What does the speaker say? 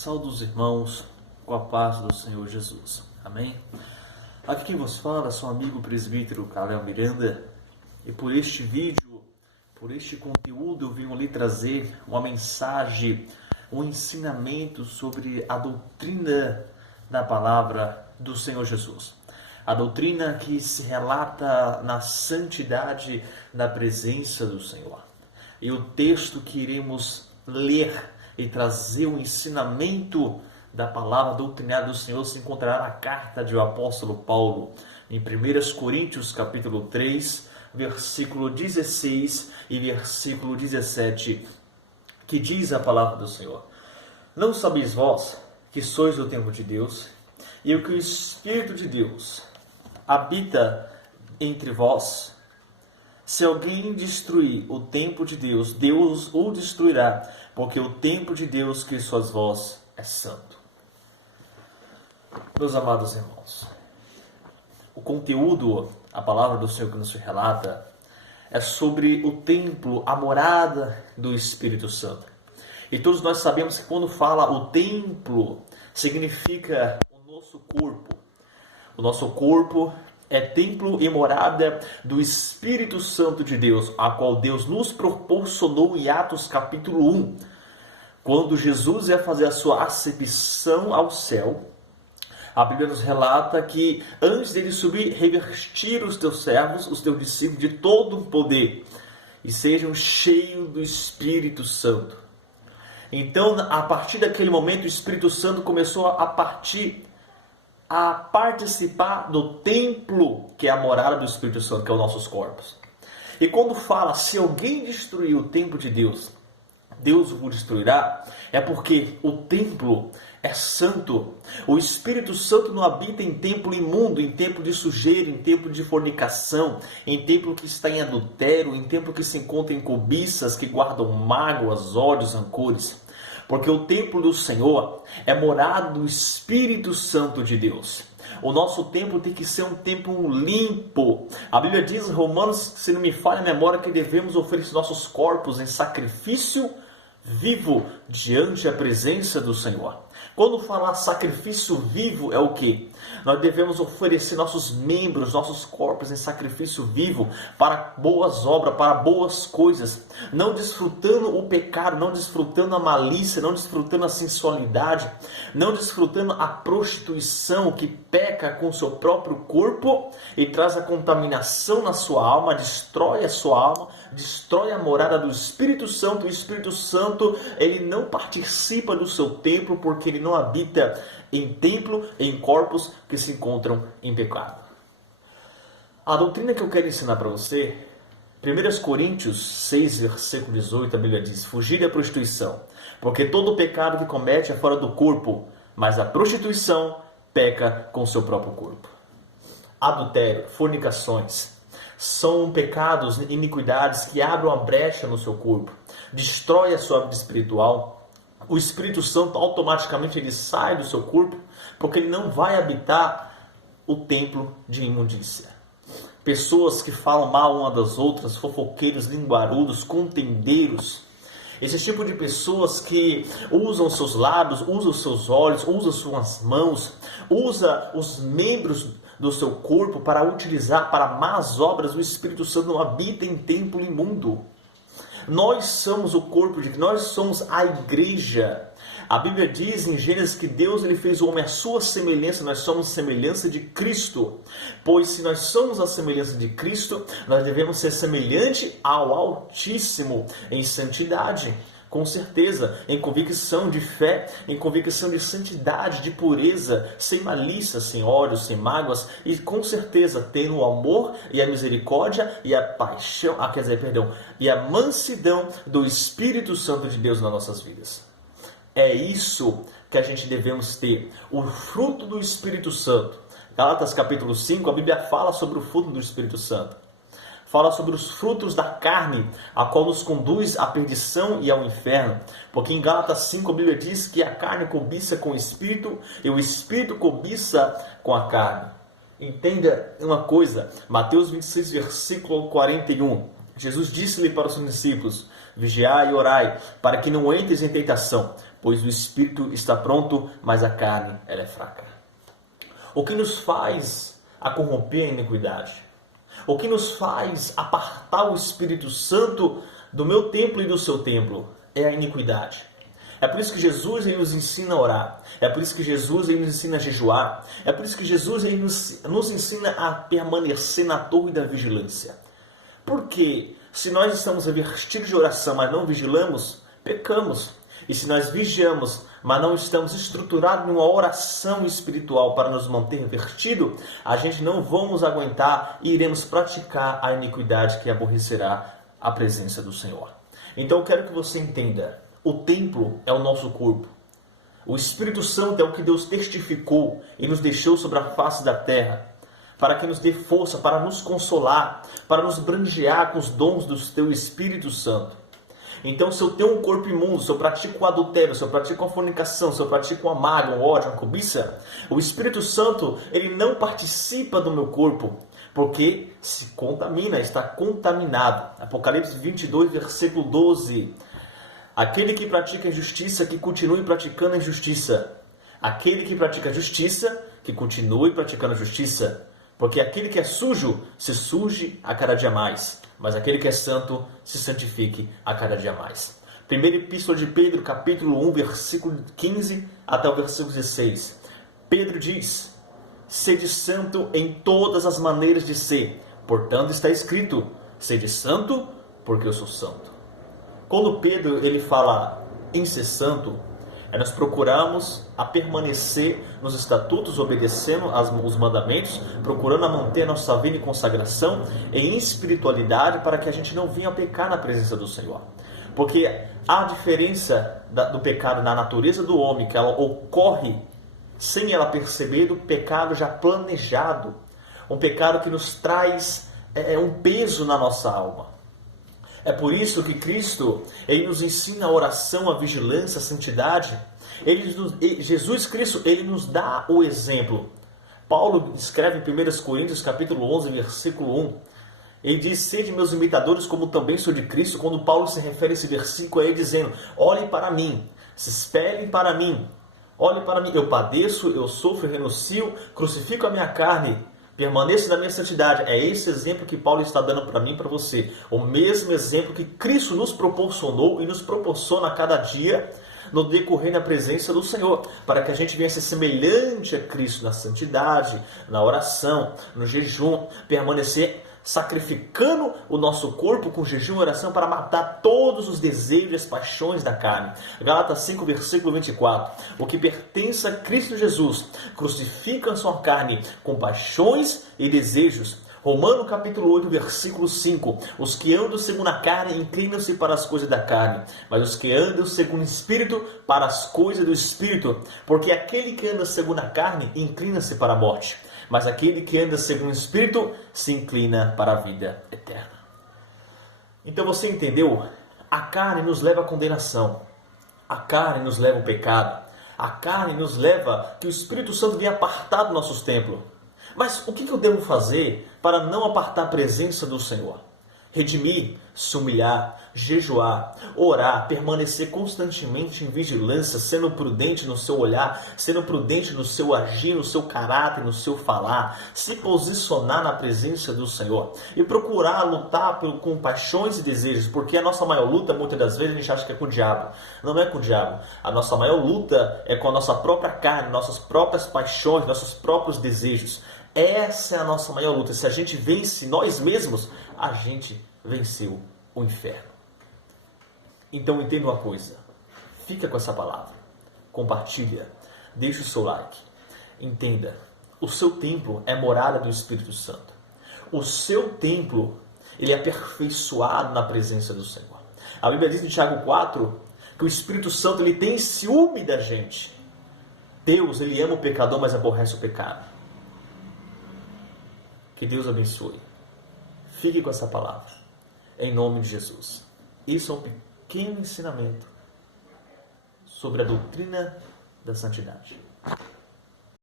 Saudos irmãos, com a paz do Senhor Jesus. Amém? Aqui quem vos fala é seu amigo presbítero Caleb Miranda. E por este vídeo, por este conteúdo, eu venho lhe trazer uma mensagem, um ensinamento sobre a doutrina da palavra do Senhor Jesus. A doutrina que se relata na santidade da presença do Senhor. E o texto que iremos ler e trazer o ensinamento da palavra doutrinária do Senhor se encontrará na carta do apóstolo Paulo, em 1 Coríntios capítulo 3, versículo 16 e versículo 17, que diz a palavra do Senhor: Não sabeis vós que sois do templo de Deus, e o que o Espírito de Deus habita entre vós? Se alguém destruir o templo de Deus, Deus o destruirá, porque o templo de Deus que sois vós é santo. Meus amados irmãos, o conteúdo, a palavra do Senhor que nos relata, é sobre o templo, a morada do Espírito Santo. E todos nós sabemos que quando fala o templo, significa o nosso corpo. O nosso corpo é templo e morada do Espírito Santo de Deus, a qual Deus nos proporcionou em Atos capítulo 1. Quando Jesus ia fazer a sua ascensão ao céu, a Bíblia nos relata que antes dele subir, revestir os teus servos, os teus discípulos, de todo o poder, e sejam cheios do Espírito Santo. Então, a partir daquele momento, o Espírito Santo começou a participar do templo, que é a morada do Espírito Santo, que é os nossos corpos. E quando fala, se alguém destruir o templo de Deus, Deus o destruirá, é porque o templo é santo. O Espírito Santo não habita em templo imundo, em templo de sujeira, em templo de fornicação, em templo que está em adultério, em templo que se encontra em cobiças, que guardam mágoas, ódios, rancores. Porque o templo do Senhor é morada do Espírito Santo de Deus. O nosso templo tem que ser um templo limpo. A Bíblia diz em Romanos, se não me falha a memória, que devemos oferecer nossos corpos em sacrifício vivo diante da presença do Senhor. Quando falar sacrifício vivo é o que? Nós devemos oferecer nossos membros, nossos corpos em sacrifício vivo para boas obras, para boas coisas, não desfrutando o pecado, não desfrutando a malícia, não desfrutando a sensualidade, não desfrutando a prostituição que peca com o seu próprio corpo e traz a contaminação na sua alma, destrói a sua alma, destrói a morada do Espírito Santo. O Espírito Santo, ele não participa do seu templo porque ele não habita em templo, em corpos que se encontram em pecado. A doutrina que eu quero ensinar para você, 1 Coríntios 6, versículo 18, a Bíblia diz: Fugir da prostituição, porque todo pecado que comete é fora do corpo, mas a prostituição peca com o seu próprio corpo. Adultério, fornicações, são pecados, iniquidades que abrem uma brecha no seu corpo, destrói a sua vida espiritual. O Espírito Santo automaticamente ele sai do seu corpo, porque ele não vai habitar o templo de imundícia. Pessoas que falam mal uma das outras, fofoqueiros, linguarudos, contendeiros, esse tipo de pessoas que usam seus lábios, usam seus olhos, usam suas mãos, usam os membros do seu corpo para utilizar para más obras, o Espírito Santo não habita em templo imundo. Nós somos o corpo de Cristo, nós somos a igreja. A Bíblia diz em Gênesis que Deus ele fez o homem à sua semelhança, nós somos a semelhança de Cristo. Pois se nós somos a semelhança de Cristo, nós devemos ser semelhante ao Altíssimo em santidade. Com certeza, em convicção de fé, em convicção de santidade, de pureza, sem malícia, sem ódio, sem mágoas, e com certeza tendo o amor e a misericórdia e a paixão, e a mansidão do Espírito Santo de Deus nas nossas vidas. É isso que a gente devemos ter, o fruto do Espírito Santo. Gálatas capítulo 5, a Bíblia fala sobre o fruto do Espírito Santo. Fala sobre os frutos da carne, a qual nos conduz à perdição e ao inferno. Porque em Gálatas 5 a Bíblia diz que a carne cobiça com o Espírito e o Espírito cobiça com a carne. Entenda uma coisa, Mateus 26, versículo 41. Jesus disse-lhe para os seus discípulos: Vigiai e orai, para que não entres em tentação. pois o espírito está pronto, mas a carne ela é fraca. O que nos faz a corromper a iniquidade? O que nos faz apartar o Espírito Santo do meu templo e do seu templo? É a iniquidade. É por isso que Jesus ele nos ensina a orar. É por isso que Jesus ele nos ensina a jejuar. É por isso que Jesus ele nos ensina a permanecer na torre da vigilância. Porque se nós estamos revestidos de oração, mas não vigilamos, pecamos. E se nós vigiamos, mas não estamos estruturados em uma oração espiritual para nos manter vertido, a gente não vamos aguentar e iremos praticar a iniquidade que aborrecerá a presença do Senhor. Então eu quero que você entenda, o templo é o nosso corpo. O Espírito Santo é o que Deus testificou e nos deixou sobre a face da terra, para que nos dê força, para nos consolar, para nos brandear com os dons do teu Espírito Santo. Então, se eu tenho um corpo imundo, se eu pratico o adultério, se eu pratico a fornicação, se eu pratico a mágoa, o ódio, a cobiça, o Espírito Santo, ele não participa do meu corpo, porque se contamina, está contaminado. Apocalipse 22, versículo 12. Aquele que pratica a injustiça, que continue praticando a injustiça. Aquele que pratica a justiça, que continue praticando a justiça. Porque aquele que é sujo, se suje a cada dia mais. Mas aquele que é santo, se santifique a cada dia mais. Primeira Epístola de Pedro, capítulo 1, versículo 15 até o versículo 16. Pedro diz: sede santo em todas as maneiras de ser. Portanto está escrito: sede santo, porque eu sou santo. Quando Pedro ele fala em ser santo, nós procuramos a permanecer nos estatutos, obedecendo os mandamentos, procurando a manter a nossa vida em consagração, em espiritualidade, para que a gente não venha a pecar na presença do Senhor. Porque a diferença do pecado na natureza do homem, que ela ocorre sem ela perceber, do pecado já planejado, um pecado que nos traz um peso na nossa alma. É por isso que Cristo ele nos ensina a oração, a vigilância, a santidade. Jesus Cristo ele nos dá o exemplo. Paulo escreve em 1 Coríntios capítulo 11, versículo 1. Ele diz: sede meus imitadores como também sou de Cristo. Quando Paulo se refere a esse versículo, é ele dizendo: olhem para mim, se espelhem para mim. Olhem para mim, eu padeço, eu sofro, eu renuncio, crucifico a minha carne, permaneça na minha santidade. É esse exemplo que Paulo está dando para mim e para você. O mesmo exemplo que Cristo nos proporcionou e nos proporciona a cada dia no decorrer da presença do Senhor. Para que a gente venha ser semelhante a Cristo na santidade, na oração, no jejum, permanecer sacrificando o nosso corpo com jejum e oração para matar todos os desejos e as paixões da carne. Gálatas 5, versículo 24. O que pertence a Cristo Jesus crucifica a sua carne com paixões e desejos. Romanos capítulo 8, versículo 5. Os que andam segundo a carne inclinam-se para as coisas da carne, mas os que andam segundo o Espírito para as coisas do Espírito. Porque aquele que anda segundo a carne inclina-se para a morte, mas aquele que anda segundo o Espírito se inclina para a vida eterna. Então você entendeu? A carne nos leva à condenação. A carne nos leva ao pecado. A carne nos leva que o Espírito Santo venha apartar dos nossos templos. Mas o que eu devo fazer para não apartar a presença do Senhor? Redimir, se humilhar, jejuar, orar, permanecer constantemente em vigilância, sendo prudente no seu olhar, sendo prudente no seu agir, no seu caráter, no seu falar, se posicionar na presença do Senhor e procurar lutar com paixões e desejos, porque a nossa maior luta, muitas das vezes, a gente acha que é com o diabo. Não é com o diabo. A nossa maior luta é com a nossa própria carne, nossas próprias paixões, nossos próprios desejos. Essa é a nossa maior luta. Se a gente vence nós mesmos, a gente venceu o inferno. Então entenda uma coisa. Fica com essa palavra. Compartilha. Deixa o seu like. Entenda. O seu templo é morada do Espírito Santo. O seu templo, ele é aperfeiçoado na presença do Senhor. A Bíblia diz em Tiago 4 que o Espírito Santo ele tem ciúme da gente. Deus, ele ama o pecador, mas aborrece o pecado. Que Deus abençoe. Fique com essa palavra. Em nome de Jesus. Isso é um pequeno ensinamento sobre a doutrina da santidade.